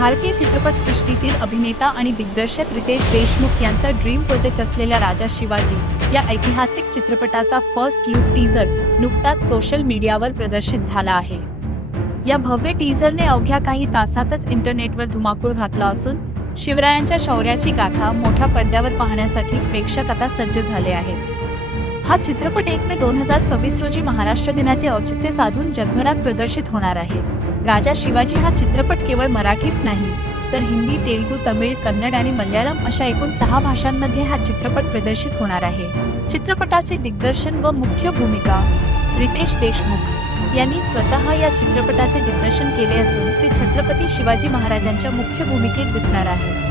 भारतीय चित्रपटसृष्टीतील अभिनेता आणि दिग्दर्शक रितेश देशमुख यांचा ड्रीम प्रोजेक्ट असलेल्या राजा शिवाजी या ऐतिहासिक चित्रपटाचा फर्स्ट लुक टीझर नुकताच सोशल मीडियावर प्रदर्शित झाला आहे. या भव्य टीझरने अवघ्या काही तासातच इंटरनेटवर धुमाकूळ घातला असून शिवरायांच्या शौर्याची गाथा मोठ्या पडद्यावर पाहण्यासाठी प्रेक्षक आता सज्ज झाले आहेत. हा चित्रपट 1 मे 2026 रोजी महाराष्ट्र दिनाचे औचित्य साधून जगभरात प्रदर्शित होणार आहे. राजा शिवाजी हा चित्रपट केवळ मराठीच नाही तर हिंदी, तेलुगू, तमिळ, कन्नड आणि मल्याळम अशा एकूण 6 भाषांमध्ये हा चित्रपट प्रदर्शित होणार आहे. चित्रपटाचे दिग्दर्शन व मुख्य भूमिका रितेश देशमुख यांनी स्वतः या चित्रपटाचे दिग्दर्शन केले असून ते छत्रपती शिवाजी महाराजांच्या मुख्य भूमिकेत दिसणार आहेत.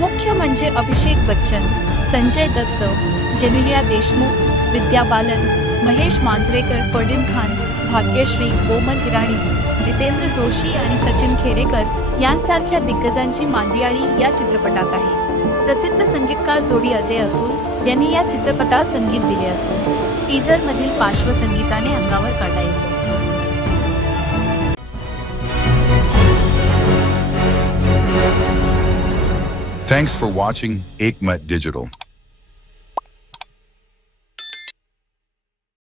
मुख्य म्हणजे अभिषेक बच्चन, संजय दत्त, जेनेलिया देशमुख, विद्या बालन, महेश मांजरेकर, फरदीन खान, भाग्यश्री, कोमल इराणी, जितेंद्र जोशी आणि सचिन खेडेकर यांसारख्या दिग्गजांची मांदियाळी या चित्रपटात आहे. प्रसिद्ध संगीतकार जोडी अजय अतुल यांनी या चित्रपटाला संगीत दिले असून टीझरमधील पार्श्वसंगीताने अंगावर काटा येतो. Thanks for watching Ekmat Digital.